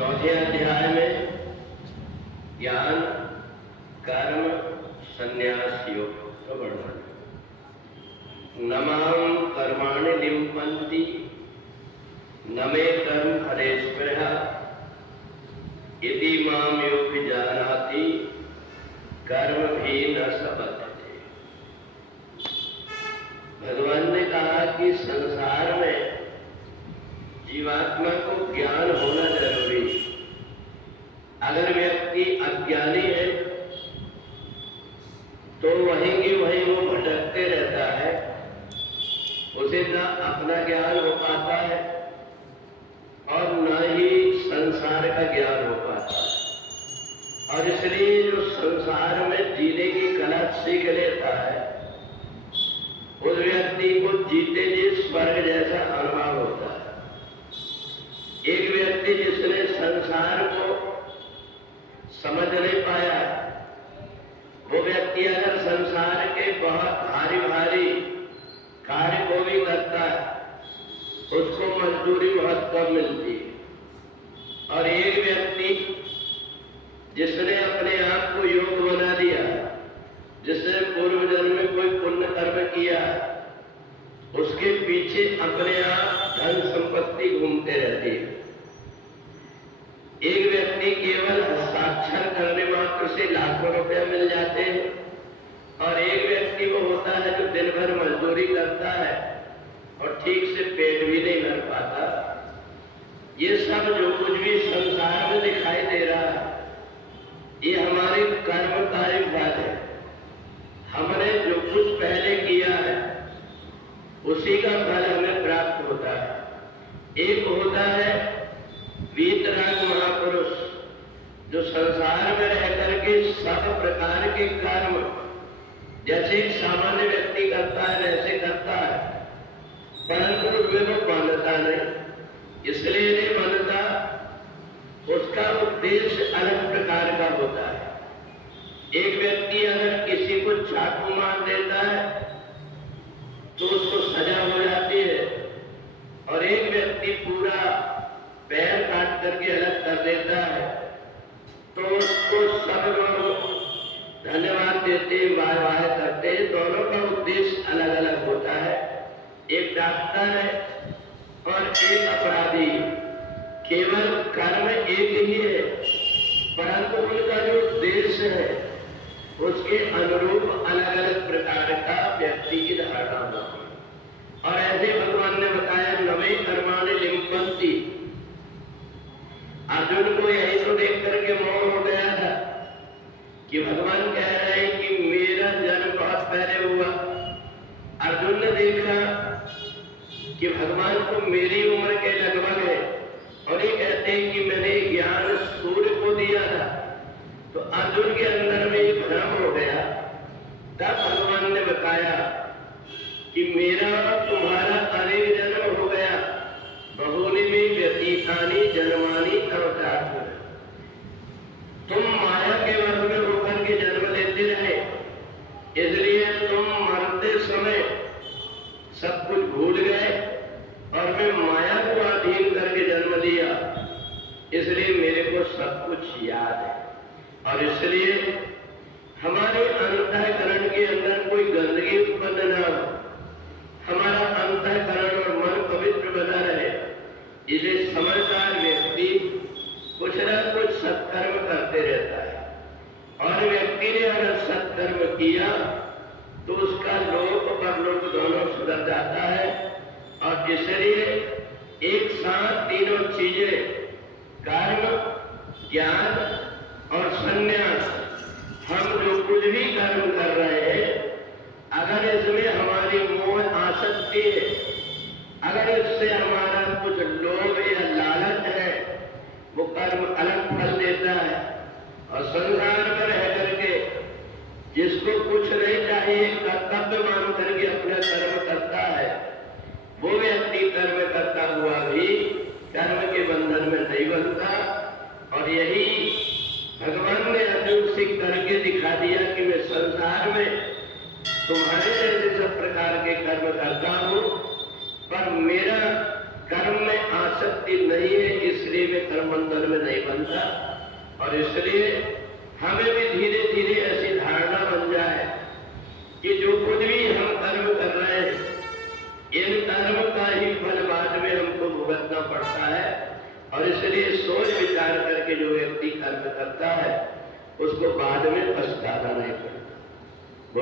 चौथे अध्याय में ज्ञान कर्म संन्यास योग का वर्णन। नमां कर्माणि लिम्पन्ति न मे कर्म फले स्पृहा इति मां यो विजानाति कर्म भी न स बध्यते। भगवान ने कहा कि संसार में जीवात्मा को ज्ञान होना जरूरी है। अगर व्यक्ति अज्ञानी है तो वहीं की वहीं वो भटकते रहता है, उसे न अपना ज्ञान हो पाता है और न ही संसार का ज्ञान हो पाता है। और इसलिए जो संसार में जीने की कला सीख लेता है उस व्यक्ति को जीते जी स्वर्ग जैसा अनुभव होता है। एक व्यक्ति जिसने संसार को समझ नहीं पाया, वो व्यक्ति अगर संसार के बहुत भारी भारी कार्य को भी करता है उसको मजदूरी बहुत कम मिलती है। और एक व्यक्ति जिसने अपने आप को योग बना दिया, जिसने पूर्व जन्म में कोई पुण्य कर्म किया, उसके पीछे अपने आप धन संपत्ति घूमते रहती है। एक व्यक्ति केवल हस्ताक्षर करने मात्र से लाखों रुपया मिल जाते हैं और एक व्यक्ति वो होता है जो दिन भर मजदूरी करता है और ठीक से पेट भी नहीं भर पाता। ये सब जो कुछ भी संसार में दिखाई दे रहा है ये हमारे कर्म का ही फल है। हमने जो कुछ पहले किया है उसी का फल हमें प्राप्त होता है। एक होता है वीतराग महापुरुष जो संसार में रह करके सब प्रकार के कर्म जैसे एक सामान्य व्यक्ति करता है वैसे करता है, परंतु उसमें वो मानता नहीं। इसलिए नहीं मानता, उसका उद्देश्य अलग प्रकार का होता है। एक व्यक्ति अगर किसी को चाकू मार देता है तो उसको सजा हो जाती है और एक व्यक्ति पूरा पैर काट करके अलग कर देता है तो उसको सब लोग धन्यवाद देते, वाह वाह करते। दोनों का उद्देश्य अलग अलग होता है। एक डॉक्टर है और एक अपराधी, केवल कर्म एक ही है परंतु उनका जो उद्देश्य है उसके अनुरूप अलग अलग प्रकार का व्यक्ति की धारणा होती है। और ऐसे भगवान ने बताया नमे कर्माणि लिम्पन्ति। अर्जुन को यही तो देख करके मोह हो गया था कि भगवान कह रहे हैं कि मेरा जन्म बहुत पहले हुआ। अर्जुन ने देखा कि भगवान को मेरी उम्र के लगभग है और ये कहते हैं कि मैंने ज्ञान सूर्य को दिया था, तो अर्जुन के अंदर में एक भ्रम हो गया। तब भगवान ने बताया कि मेरा तुम्हारा अनेक जन्म हो गया, बहुनि में व्यतीतानि जन्मानि तव चार्य। तुम माया के वश में होकर के जन्म लेते रहे, इसलिए तुम मरते समय सब कुछ भूल गए और मैं माया को अधीन करके जन्म लिया, इसलिए मेरे को सब कुछ याद है। और इसलिए हमारे अंतःकरण के अंदर कोई गंदगी उत्पन्न न हो, हमारा अंतःकरण और मन पवित्र बना रहे, इसलिए समझदार व्यक्ति कुछ न कुछ सत्कर्म करते रहता है। और व्यक्ति ने अगर सत्कर्म किया तो उसका लोक परलोक दोनों सुधर जाता है। और इसलिए एक साथ तीनों चीजें कर्म, ज्ञान और संन्यास, हम जो कुछ भी कर्म कर रहे हैं अगर इसमें हमारी मोह आसक्ति है, अगर इससे हमारा कुछ लोभ या लालच है, वो कर्म अलग फल देता है। और संसार में रह करके जिसको कुछ नहीं चाहिए कर्तव्य मान करके अपना कर्म करता है, वो व्यक्ति कर्म करता हुआ भी कर्म के बंधन में नहीं बनता। और यही भगवान ने अर्जुन से करके दिखा दिया कि मैं संसार में तुम्हारे जैसे सब प्रकार के कर्म करता हूं, पर मेरा कर्म में आसक्ति नहीं है, इसलिए मैं कर्म बंधन में नहीं बनता। और इसलिए हमें भी धीरे धीरे ऐसी धारणा बन जाए कि जो कुछ भी हम कर्म कर रहे हैं, इन कर्म का ही फल बाद में हमको भुगतना पड़ता है। और इसलिए सोच विचार करके जो व्यक्ति कर्म करता है उसको बाद में पछताना नहीं पड़ता।